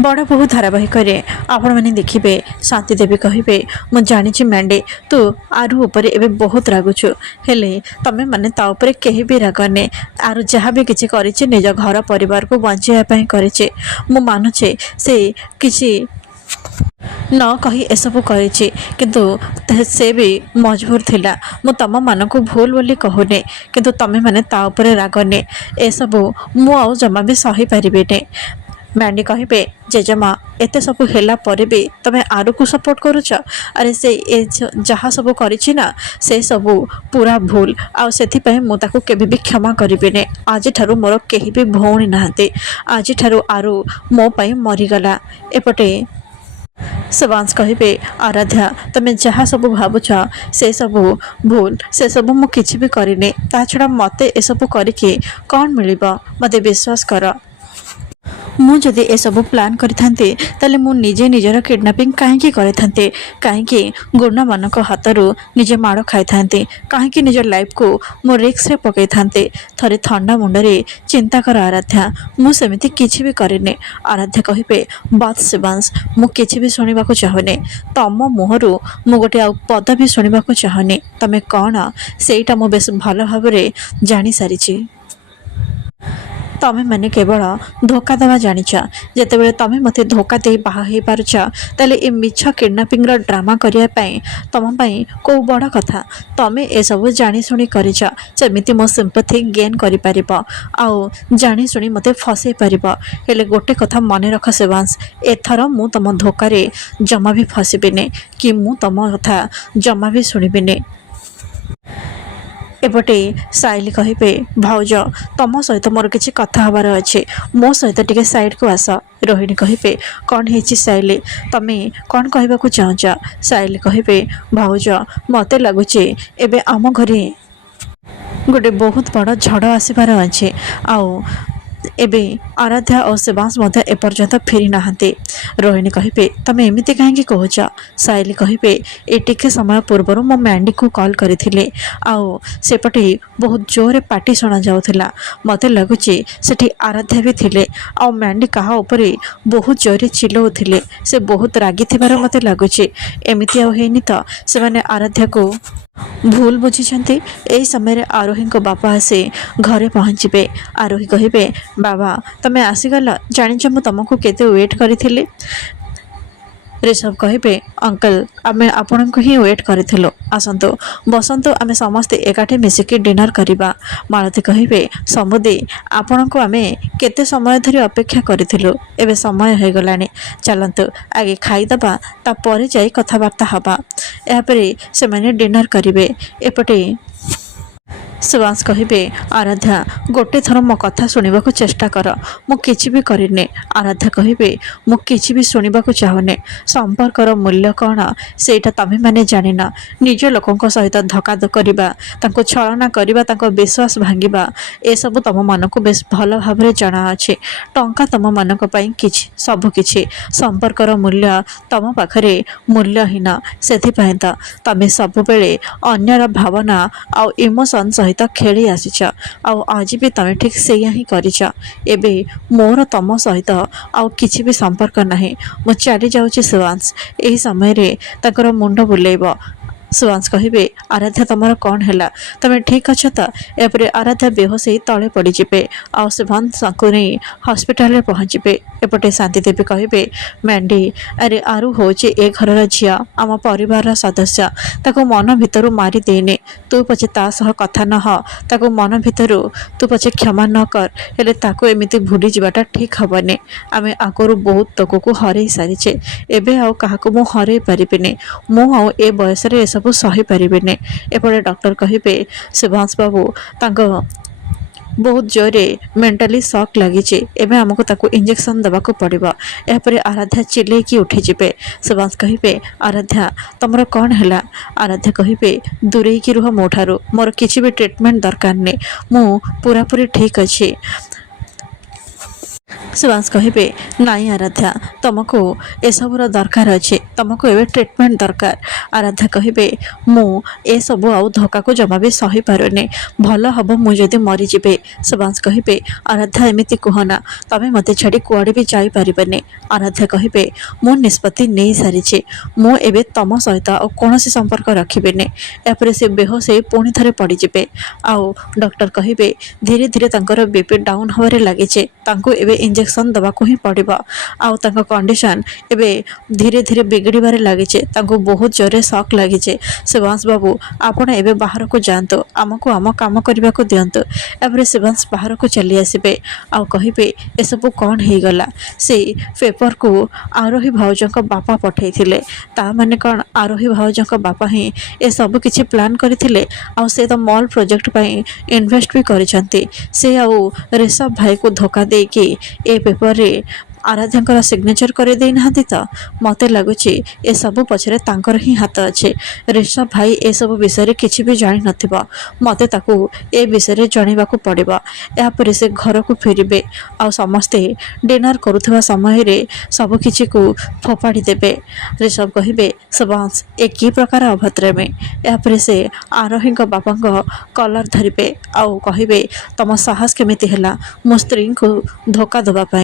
बड़ बहु धारावाहिक आपण मैंने देखिए शांति देवी कहे मु जानी मैंडे तू आरु उपर एबे बहुत रागुचु हेले तमें माने ता उपरे केही भी रागने आरु जहाँ भी किछि करिछि निज घर परिवार को बचाइबा पई करिछि मु मानुछे से किछि न कही एसबू करिछि किंतु से भी मजबूर थिला मु तम मान को भूल बोली कहूने किंतु तमें माने ता उपरे रागने एसबू मु आउ जमा भी सही पारिबेने मैंडी कहे जेजेमा एत सब है पर भी तुम्हें आरु को सपोर्ट करुच अरे से जहाँ सब करिछि ना से सब पूरा भूल आउ से मुझे केबे भी क्षमा करें आज ठारू मोर केही भी भौणी नहांती आज ठारू आरु मो पई मरीगला एपटे शिवांश कहे आराध्या तुम्हें जहाँ सब भावुच से सब भूल से सब मु किछि भी करिने ता छड़ा मते ए सब करिके कौन मिलिबा मते विश्वास कर मु जदि ए सब प्लान करिथांते ताले मु निजे निजर किडनैपिंग काहेकि करिथांते काहेकि गुंडा मानक हाथरू निजे माड़ खाइथांते काहेकि निजर लाइफ को मु रिस्क रे पकैथांते थरे ठंडा मुंडरे चिंता कर आराध्या मु सेमिति किछि भी करिने आराध्या कहिबे बात शिवांश मु किछि भी सुनिबा को चाहने तम मुहरु मु गोटे आ पद भी सुनिबा को चाहने तमे कोन सेटा मु बेस भलो भाबरे जानि सारिछि तमें मैंने केवल धोखा देवा जानिच जिते तमें मते धोखा दे बाहा हो पारुछ ताले ए मिछ किडनैपिंग ड्रामा करने तुम को बड़ कथा तमें ए सब जानी शुणी करिछ जमिति मो सिंपैथी गेन करि परिबो आउ जानी शुणी मते फसई परिबो हेले गोटे कथा मन रख शिवांश एथर मु तम धोखारे जमा भी फसबिने कि मु तम कथा जमा भी शुणिबिने एपटे साइली कहे भाउज तम सहित मोर किसी कथा हबार अच्छे मो सहित टिके साइड को आस रोहिणी कहे कौन है साइली तमे कौन कहबा चाहूच साइली कहे भाउज मते लगुचे एबे आम घरे गोटे बहुत बड़ झड़ आसबार अच्छे आउ एबे आराध्या और शिवांश मध्य एपर्यंत फेरी नहांते रोहिणी कहे तमें एमती कहीं कहूच साइली कहे ए टिके समय पूर्व मो मैंडी को कॉल करथिले आउ सेपटे बहुत जोरे पार्टी शुणा जाउथिला मते लगुचे सेठी आराध्या भी थिले आउ मैंडी कहा उपरे बहुत जोरे चिल्लाउथिले से बहुत रागी थिबार मते लगुचे एमिति आउ हेनी तो से माने आराध्या को भूल बुझी यही समय आरोही को बापा आसे घरे पहुँचे आरोही कहे बाबा तमें आसीगल जानिच मु तुमको केते वेट करी ऋषभ कहे अंकल आम आपण को ही वेट करूँ आसतु बसंतु आम समस्ते एकाठी मिसिकी डिनर करवा मालती कहे समुदी आपण को आम केते समय धरी अपेक्षा करूँ एवं समय हो गला चलतु आगे खाईदबा तापर जाई कथबार्ता हवा यापर से मैंने डिनर करेंगे एपटे शिवांश कहे आराध्या गोटे थर मो कथा शुणा को चेष्टा कर मु किछि भी करिने आराध्या कहे मु किछि भी शुणा को चाहूने संपर्कर मूल्य कौन सेटा तमें माने जानिना निज लोकों सहित धक्का करवा तांको छलना करवा तांको विश्वास भांगिबा ए सब तम मन को बेस भल भाव जना अच्छे टंका तम मान किछि सब किछि संपर्कर मूल्य तम पाखरे मूल्यहीन सेथिपाई त तमें सब बेले अन्यर भावना आउ इमोशन सहित खेली आसीच आउ आज भी तमें ठीक से ही करिच एबे मोर तम सहित आउ किछि भी संपर्क नहीं मु चली जाउछि शिवांश एही समय रे ताकर मुंड बुलेइबो शिवांश कहे आराध्या तुमर कौन है तमें ठीक अच्छ तो यापर आराध्या बेहोश ही तले पड़े आउ शिवांश को नहीं हॉस्पिटल पहुँचे एपटे शांति देवी कहे मैंडी अरे आरु हूँ ए घर झिया आम परिवार सदस्य ताको मन भितर मारी देने तू पचे ता सह कथा न ताको मन भितर तू पचे क्षमा न कर हेले ताको एमिति भूली जावाटा ठीक हेनी आम आगरू बहुत तक को हर सारीचे एबे आउ काहाको मु हर पारिबिनी मु आउ ए बयस रे सब सही पारिबेने एपटे डॉक्टर कहे शिवांश बाबू तांको बहुत जोरे मेंटली शॉक लगी एवं आमको ताको इंजेक्शन दबा को पड़ो यापर आराध्या चिल्ले की उठी जिबे शिवांश कहे आराध्या तुमर कौन है आराध्या कहे दूरे की रुह मो ठारू मोर किसी भी ट्रीटमेंट दरकार नहीं मु पूरा पूरी ठीक अच्छे ଶିବାଂଶ କହିବେ ନାଇଁ ଆରାଧ୍ୟା, ତୁମକୁ ଏସବୁର ଦରକାର ଅଛି, ତୁମକୁ ଏବେ ଟ୍ରିଟମେଣ୍ଟ ଦରକାର। ଆରାଧ୍ୟା କହିବେ ମୁଁ ଏସବୁ ଆଉ ଧୋକାକୁ ଜମା ବି ସହିପାରୁନି, ଭଲ ହେବ ମୁଁ ଯଦି ମରିଯିବି। ଶିବାଂଶ କହିବେ ଆରାଧ୍ୟା ଏମିତି କୁହନା, ତୁମେ ମୋତେ ଛାଡ଼ି କୁଆଡ଼େ ବି ଯାଇପାରିବନି। ଆରାଧ୍ୟା କହିବେ ମୁଁ ନିଷ୍ପତ୍ତି ନେଇସାରିଛି, ମୁଁ ଏବେ ତୁମ ସହିତ ଆଉ କୌଣସି ସମ୍ପର୍କ ରଖିବିନି। ଏହାପରେ ସେ ବେହୋସ ହେଇ ପୁଣି ଥରେ ପଡ଼ିଯିବେ। ଆଉ ଡକ୍ଟର କହିବେ ଧୀରେ ଧୀରେ ତାଙ୍କର ବିପି ଡାଉନ୍ ହେବାରେ ଲାଗିଛି, ତାଙ୍କୁ ଏବେ ଇଞ୍ଜେକ୍ସନ୍ ଦେବାକୁ ହିଁ ପଡ଼ିବ। ଆଉ ତାଙ୍କ କଣ୍ଡିସନ୍ ଏବେ ଧୀରେ ଧୀରେ ବିଗିଡ଼ିବାରେ ଲାଗିଛି, ତାଙ୍କୁ ବହୁତ ଜୋରରେ ସକ୍ ଲାଗିଛି। ଶିବାଂଶ ବାବୁ ଆପଣ ଏବେ ବାହାରକୁ ଯାଆନ୍ତୁ, ଆମକୁ ଆମ କାମ କରିବାକୁ ଦିଅନ୍ତୁ। ଏହାପରେ ଶିବାଂଶ ବାହାରକୁ ଚାଲି ଆସିବେ ଆଉ କହିବେ ଏସବୁ କ'ଣ ହେଇଗଲା। ସେଇ ପେପରକୁ ଆରୋହୀ ଭାଉଜଙ୍କ ବାପା ପଠାଇଥିଲେ, ତା ମାନେ କ'ଣ ଆରୋହୀ ଭାଉଜଙ୍କ ବାପା ହିଁ ଏସବୁ କିଛି ପ୍ଲାନ୍ କରିଥିଲେ। ଆଉ ସେ ତ ମଲ୍ ପ୍ରୋଜେକ୍ଟ ପାଇଁ ଇନଭେଷ୍ଟ ବି କରିଛନ୍ତି। ସେ ଆଉ ରିଷଭ ଭାଇକୁ ଧୋକା ଦେଇକି ଏ ପେପରରେ ଆରାଧ୍ୟାଙ୍କର ସିଗ୍ନେଚର କରିଦେଇନାହାନ୍ତି ତ। ମୋତେ ଲାଗୁଛି ଏସବୁ ପଛରେ ତାଙ୍କର ହିଁ ହାତ ଅଛି। ରିଷଭ ଭାଇ ଏସବୁ ବିଷୟରେ କିଛି ବି ଜାଣିନଥିବ, ମୋତେ ତାକୁ ଏ ବିଷୟରେ ଜଣାଇବାକୁ ପଡ଼ିବ। ଏହାପରେ ସେ ଘରକୁ ଫେରିବେ ଆଉ ସମସ୍ତେ ଡିନର କରୁଥିବା ସମୟରେ ସବୁକିଛିକୁ ଫୋପାଡ଼ି ଦେବେ। ରିଷଭ କହିବେ ଶିବାଂଶ ଏ କି ପ୍ରକାର ଅଭଦ୍ରାମୀ। ଏହାପରେ ସେ ଆରୋହୀଙ୍କ ବାପାଙ୍କ କଲର ଧରିବେ ଆଉ କହିବେ ତମ ସାହସ କେମିତି ହେଲା ମୋ ସ୍ତ୍ରୀଙ୍କୁ ଧୋକା ଦେବା ପାଇଁ।